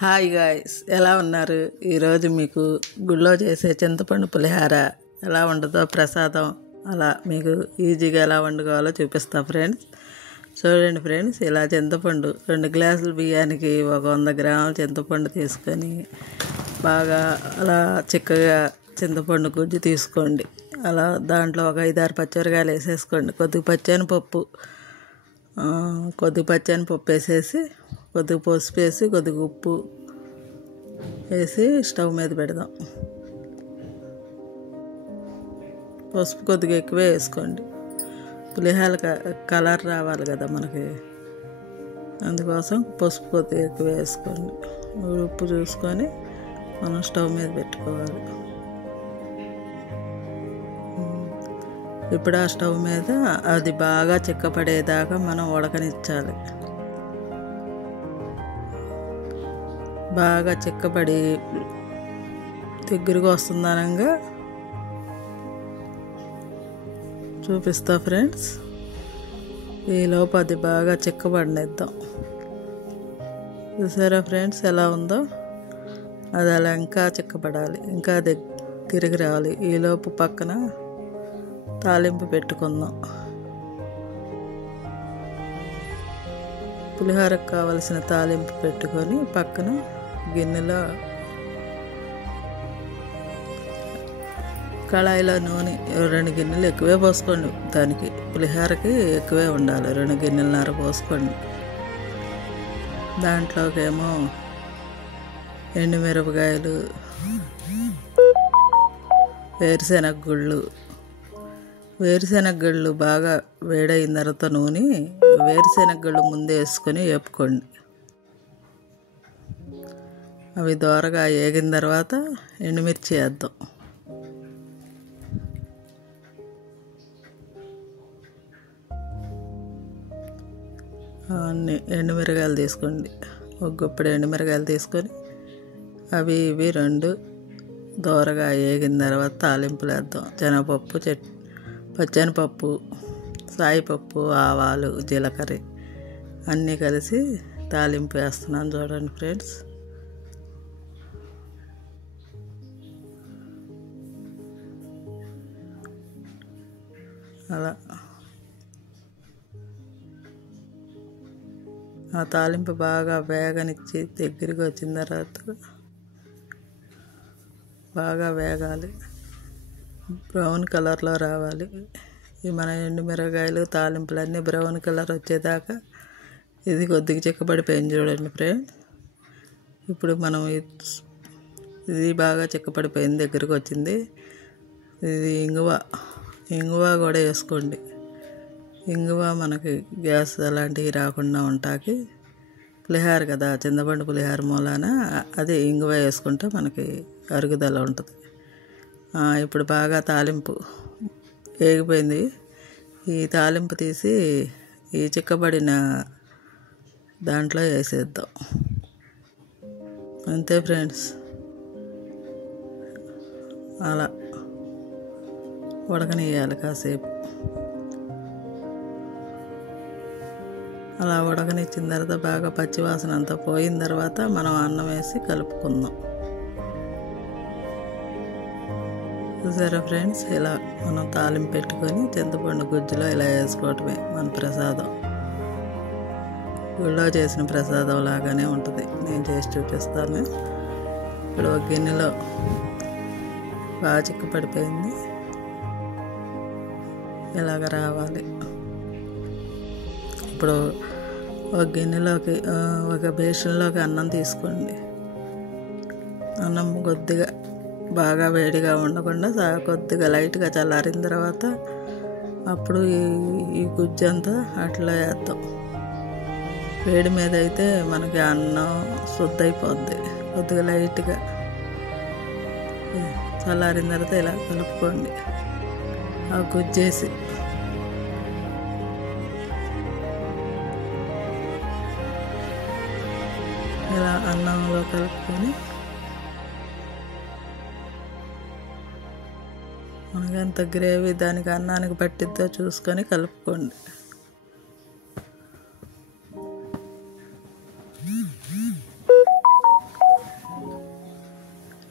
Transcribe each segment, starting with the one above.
Hi guys, ఎలా ఉన్నారు? ఈరోజు మీకు గుళ్ళో చేసే చింతపండు పులిహార ఎలా వండుతో ప్రసాదం అలా మీకు ఈజీగా ఎలా వండుకోవాలో చూపిస్తా ఫ్రెండ్స్. చూడండి ఫ్రెండ్స్, ఇలా చింతపండు 2 గ్లాసుల బియ్యానికి 100 గ్రాముల చింతపండు తీసుకొని బాగా అలా చిక్కగా చింతపండు గుజ్జు తీసుకోండి. అలా దాంట్లో ఒక 5-6 పచ్చిమిరకాయలు వేసేసుకోండి. కొద్దిగా పచ్చెనపప్పు వేసేసి కొద్దిగా పసుపు వేసి కొద్దిగా ఉప్పు వేసి స్టవ్ మీద పెడదాం. పసుపు కొద్దిగా ఎక్కువే వేసుకోండి, పులిహార కలర్ రావాలి కదా మనకి, అందుకోసం పసుపు కొద్దిగా ఎక్కువ వేసుకోండి. ఉప్పు చూసుకొని మనం స్టవ్ మీద పెట్టుకోవాలి. ఇప్పుడు ఆ స్టవ్ మీద అది బాగా చిక్కపడేదాకా మనం ఉడకనిచ్చాలి. బాగా చిక్కపడి దగ్గరకు వస్తుందనంగా చూపిస్తా ఫ్రెండ్స్. ఈలోపు అది బాగా చిక్కబడినిద్దాం. చూసారా ఫ్రెండ్స్ ఎలా ఉందో? అది అలా ఇంకా చిక్కపడాలి, ఇంకా దగ్గరికి రావాలి. ఈలోపు పక్కన తాలింపు పెట్టుకుందాం. పులిహోరకు కావలసిన తాలింపు పెట్టుకొని పక్కన గిన్నెలో కళాయిలో నూనె 2 గిన్నెలు ఎక్కువే పోసుకోండి. దానికి పులిహోరకి ఎక్కువే ఉండాలి, 2 గిన్నెలన్నర పోసుకోండి. దాంట్లోకేమో ఎండుమిరపకాయలు, వేరుశెనగ బాగా వేడైన తర్వాత నూనె వేరుశెనగ ముందే వేసుకొని వేపుకోండి. అవి దోరగా వేగిన తర్వాత ఎండుమిర్చి వేద్దాం. ఎండుమిరకాయలు తీసుకోండి, ఒక గుప్పెడు ఎండుమిరకాయలు తీసుకొని అవి ఇవి 2 దోరగా వేగిన తర్వాత తాలింపులు వేద్దాం. శనగపప్పు, పచ్చెనపప్పు, సాయిపప్పు, ఆవాలు, జీలకర్ర అన్నీ కలిసి తాలింపు వేస్తున్నాను. చూడండి ఫ్రెండ్స్, అలా ఆ తాలింపు బాగా వేగనిచ్చి దగ్గరికి వచ్చిన తర్వాత బాగా వేగాలి, బ్రౌన్ కలర్లో రావాలి. ఈ మన ఎండుమిరకాయలు తాలింపులన్నీ బ్రౌన్ కలర్ వచ్చేదాకా ఇది కొద్దిగా చిక్కపడిపోయింది. చూడండి ఫ్రెండ్స్, ఇప్పుడు మనం ఇది బాగా చిక్కపడిపోయింది, దగ్గరికి వచ్చింది. ఇది ఇంగువ కూడా వేసుకోండి. ఇంగువ మనకి గ్యాస్ అలాంటివి రాకుండా ఉంటాకి, పులిహార కదా చింతపండు పులిహార మూలాన అది ఇంగువ వేసుకుంటే మనకి అరుగుదల ఉంటుంది. ఇప్పుడు బాగా తాలింపు వేగిపోయింది. ఈ తాలింపు తీసి ఈ చిక్కబడిన దాంట్లో వేసేద్దాం. అంతే ఫ్రెండ్స్, అలా ఉడకనియాలి కాసేపు. అలా ఉడకనిచ్చిన తర్వాత బాగా పచ్చివాసన అంతా పోయిన తర్వాత మనం అన్నం వేసి కలుపుకుందాం. చూసారా ఫ్రెండ్స్, ఇలా మనం తాలింపు పెట్టుకొని చింతపండు గుజ్జులో ఇలా వేసుకోవటమే మన ప్రసాదం. గుళ్ళో చేసిన ప్రసాదం లాగానే ఉంటుంది. నేను చేసి చూపిస్తాను. ఇప్పుడు ఒక గిన్నెలో బాగా చిక్కపడిపోయింది, ఇలాగ రావాలి. ఇప్పుడు ఒక గిన్నెలోకి ఒక బేషన్లోకి అన్నం తీసుకోండి. అన్నం కొద్దిగా బాగా వేడిగా ఉండకుండా కొద్దిగా లైట్గా చల్లారిన తర్వాత అప్పుడు ఈ గుజ్జు అంతా అట్లా వేద్దాం. వేడి మీద అయితే మనకి అన్నం శుద్ధ అయిపోద్ది. కొద్దిగా లైట్గా చల్లారిన తర్వాత ఇలా కలుపుకోండి. ఆ గుజ్జేసి ఇలా అన్నంలో కలుపుకొని మనకి ఎంత గ్రేవీ దానికి అన్నానికి పట్టిద్దో చూసుకొని కలుపుకోండి.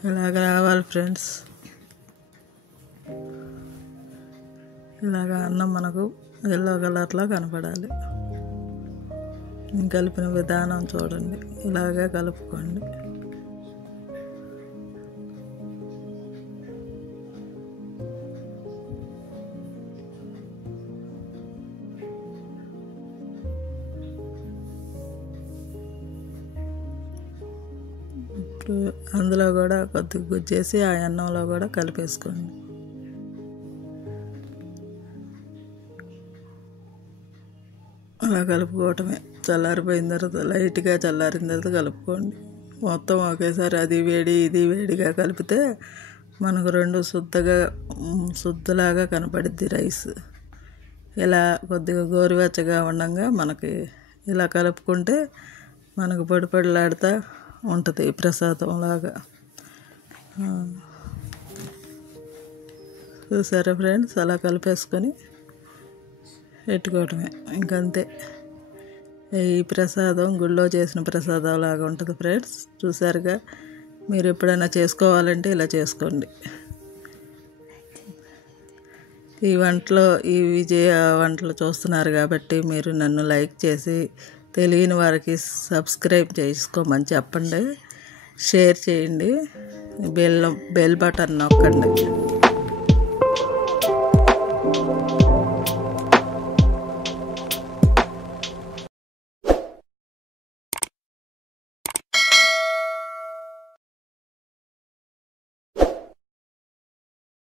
ఇలాగ రావాలి ఫ్రెండ్స్. ఇలాగ అన్నం మనకు ఎల్లో కలర్లో కనపడాలి. కలిపిన విధానం చూడండి, ఇలాగే కలుపుకోండి. ఇప్పుడు అందులో కూడా కొద్దిగా గుజ్జేసి ఆ అన్నంలో కూడా కలిపేసుకోండి. అలా కలుపుకోవటమే. చల్లారిపోయిన తర్వాత లైట్గా చల్లారిన తర్వాత కలుపుకోండి. మొత్తం ఒకేసారి అది వేడి ఇది వేడిగా కలిపితే మనకు రెండు శుద్ధలాగా కనపడుద్ది రైస్. ఇలా కొద్దిగా గోరువెచ్చగా ఉండగా మనకి ఇలా కలుపుకుంటే మనకు పొడి పొడిలాడుతూ ఉంటుంది ప్రసాదంలాగా. చూసారా ఫ్రెండ్స్, అలా కలిపేసుకొని పెట్టుకోవటమే. ఇంకంతే. ఈ ప్రసాదం గుళ్ళో చేసిన ప్రసాదం లాగా ఉంటుంది ఫ్రెండ్స్. చూసారుగా, మీరు ఎప్పుడైనా చేసుకోవాలంటే ఇలా చేసుకోండి. ఈ విజయ వంటలు చూస్తున్నారు కాబట్టి మీరు నన్ను లైక్ చేసి తెలియని వారికి సబ్స్క్రైబ్ చేసుకోమని చెప్పండి, షేర్ చేయండి, బెల్ బటన్ నొక్కండి.